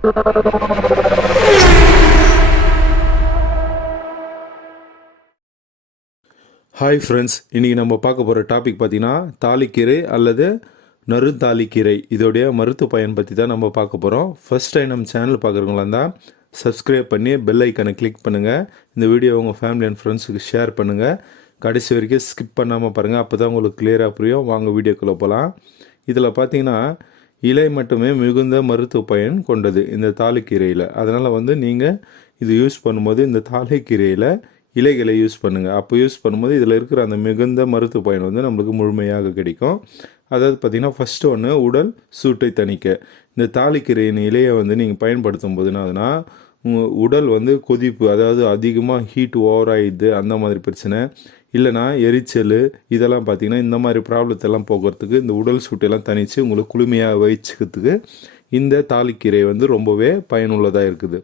Hi friends, இன்றைக்கி நம்ம பார்க்க போகிற டாபிக் பார்த்திங்கன்னா தாளிக்கீரை அல்லது நறுந்தாளிக்கீரை இதோடைய மருத்துவ பயன் பற்றி தான் நம்ம பார்க்க போகிறோம். ஃபர்ஸ்ட் டைம் நம்ம சேனல் பார்க்குறவங்களா இருந்தால் சப்ஸ்கிரைப் பண்ணி பெல் ஐக்கனை கிளிக் பண்ணுங்கள். இந்த வீடியோ உங்கள் ஃபேமிலி அண்ட் ஃப்ரெண்ட்ஸுக்கு ஷேர் பண்ணுங்கள். கடைசி வரைக்கும் ஸ்கிப் பண்ணாமல் பாருங்கள், அப்போ தான் உங்களுக்கு கிளியராக புரியும். வாங்க வீடியோக்குள்ளே போகலாம். இதில் பார்த்திங்கன்னா இலை மட்டுமே மிகுந்த மருத்துவ பயன் கொண்டது இந்த தாளிக்கீரையில். அதனால் நீங்கள் இது யூஸ் பண்ணும்போது இந்த தாளிக்கீரையில் இலைகளை யூஸ் பண்ணுங்கள். அப்போ யூஸ் பண்ணும்போது இதில் இருக்கிற அந்த மிகுந்த மருத்துவ பயன் நம்மளுக்கு முழுமையாக கிடைக்கும். அதாவது பார்த்திங்கன்னா ஃபஸ்ட்டு ஒன்று, உடல் சூட்டை தணிக்க. இந்த தாளிக்கீரையின் இலையை நீங்கள் பயன்படுத்தும் போதுனா உடல் கொதிப்பு, அதாவது அதிகமாக ஹீட் ஓவர் ஆகிடுது அந்த மாதிரி பிரச்சனை, இல்லைனா எரிச்சல், இதெல்லாம் பார்த்திங்கன்னா இந்த மாதிரி ப்ராப்ளத்தெல்லாம் போக்குறதுக்கு, இந்த உடல் சூட்டெல்லாம் தணித்து உங்களுக்கு குளுமையாக வச்சுக்கிறதுக்கு இந்த தாளிக்கீரை ரொம்பவே பயனுள்ளதாக இருக்குது.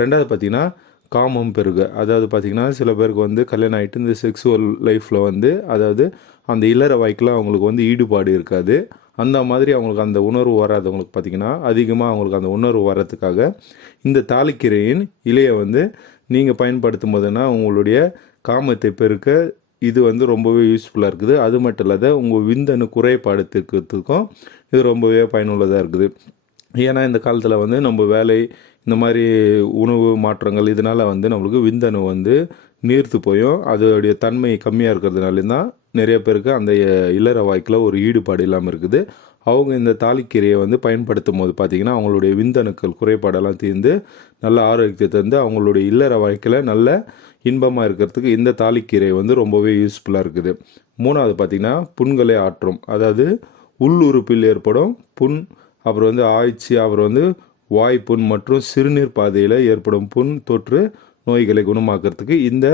ரெண்டாவது பார்த்திங்கன்னா காமம் பெருக. அதாவது பார்த்திங்கன்னா சில பேருக்கு கல்யாணம் ஆகிட்டு இந்த செக்ஸுவல் லைஃப்பில் அதாவது அந்த இல்லற வாய்க்கெலாம் அவங்களுக்கு ஈடுபாடு இருக்காது. அந்த மாதிரி அவங்களுக்கு அந்த உணர்வு வராதவங்களுக்கு பார்த்திங்கன்னா அதிகமாக அவங்களுக்கு அந்த உணர்வு வர்றதுக்காக இந்த தாளிக்கீரையின் இலையை நீங்கள் பயன்படுத்தும் போதுன்னா உங்களுடைய காமத்தை பெருக்க இது ரொம்பவே யூஸ்ஃபுல்லாக இருக்குது. அது மட்டும் இல்லாத உங்கள் விந்தணு குறைபாடு தீர்க்கிறதுக்கும் இது ரொம்பவே பயனுள்ளதாக இருக்குது. ஏன்னா இந்த காலத்தில் நம்ம வேலை, இந்த மாதிரி உணவு மாற்றங்கள், இதனால் நம்மளுக்கு விந்தணு நீர்த்து போயும் அதோடைய தன்மை கம்மியாக இருக்கிறதுனால தான் நிறைய பேருக்கு அந்த இல்லற வாய்க்கில் ஒரு ஈடுபாடு இல்லாமல் இருக்குது. அவங்க இந்த தாளிக்கீரையை பயன்படுத்தும் போது பார்த்திங்கன்னா அவங்களுடைய விந்தணுக்கள் குறைபாடெல்லாம் தீர்ந்து நல்ல ஆரோக்கியத்தை தந்து அவங்களுடைய இல்லற வாழ்க்கையில் நல்ல இன்பமாக இருக்கிறதுக்கு இந்த தாளிக்கீரை ரொம்பவே யூஸ்ஃபுல்லாக இருக்குது. மூணாவது பார்த்திங்கன்னா புண்களை ஆற்றும். அதாவது உள்ளுறுப்பில் ஏற்படும் புண், அப்புறம் ஆய்ச்சி, அப்புறம் வாய்ப்புண் மற்றும் சிறுநீர் பாதையில் ஏற்படும் புண் தொற்று நோய்களை குணமாக்கிறதுக்கு இந்த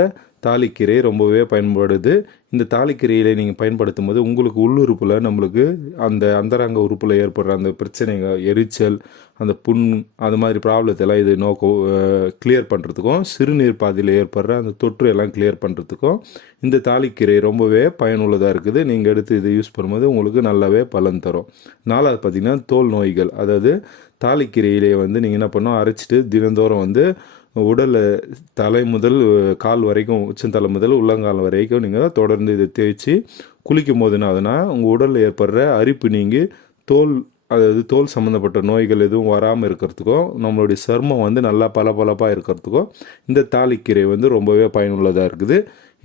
தாளிக்கீரை ரொம்பவே பயன்படுது. இந்த தாளிக்கீரையை நீங்கள் பயன்படுத்தும் போது உங்களுக்கு உள்ளுறுப்பில் நம்மளுக்கு அந்த அந்தரங்க உறுப்பில் ஏற்படுற அந்த பிரச்சனைகள், எரிச்சல், அந்த புண், அது மாதிரி ப்ராப்ளத்தெல்லாம் இது கிளியர் பண்ணுறதுக்கும், சிறுநீர் பாதையில் ஏற்படுற அந்த தொற்று எல்லாம் கிளியர் பண்ணுறதுக்கும் இந்த தாளிக்கீரை ரொம்பவே பயனுள்ளதாக இருக்குது. நீங்கள் எடுத்து இதை யூஸ் பண்ணும்போது உங்களுக்கு நல்லாவே பலன் தரும். நாலாவது பார்த்திங்கன்னா தோல் நோய்கள். அதாவது தாளிக்கீரையிலே நீங்கள் என்ன பண்ணணும், அரைச்சிட்டு தினந்தோறும் உடலில் தலை முதல் கால் வரைக்கும், உச்சந்தலை முதல் உள்ளங்கால் வரைக்கும் நீங்கள் தொடர்ந்து இதை தேய்ச்சி குளிக்கும் போதுன்னா அதனால் உங்கள் உடலில் ஏற்படுற அரிப்பு நீங்கி அதாவது தோல் சம்மந்தப்பட்ட நோய்கள் எதுவும் வராமல் இருக்கிறதுக்கும், நம்மளுடைய சருமம் நல்லா பளபளப்பாக இருக்கிறதுக்கும் இந்த தாளிக்கீரை ரொம்பவே பயனுள்ளதாக இருக்குது.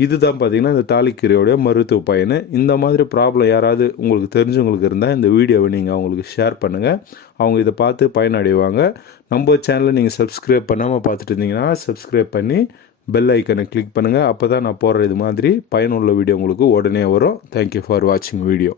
இதுதான் பார்த்திங்கன்னா இந்த தாளிக்கீரையோடைய மருத்துவ பயன். இந்த மாதிரி ப்ராப்ளம் யாராவது உங்களுக்கு தெரிஞ்சவங்களுக்கு இருந்தால் இந்த வீடியோவை நீங்கள் அவங்களுக்கு ஷேர் பண்ணுங்கள். அவங்க இதை பார்த்து பயனடைவாங்க. நம்ம சேனலை நீங்கள் சப்ஸ்கிரைப் பண்ணாமல் பார்த்துட்டு இருந்தீங்கன்னா சப்ஸ்கிரைப் பண்ணி பெல் ஐக்கனை கிளிக் பண்ணுங்கள். அப்போ தான் நான் போடுற இது மாதிரி பயனுள்ள வீடியோ உங்களுக்கு உடனே வரும். தேங்க்யூ ஃபார் வாட்சிங் வீடியோ.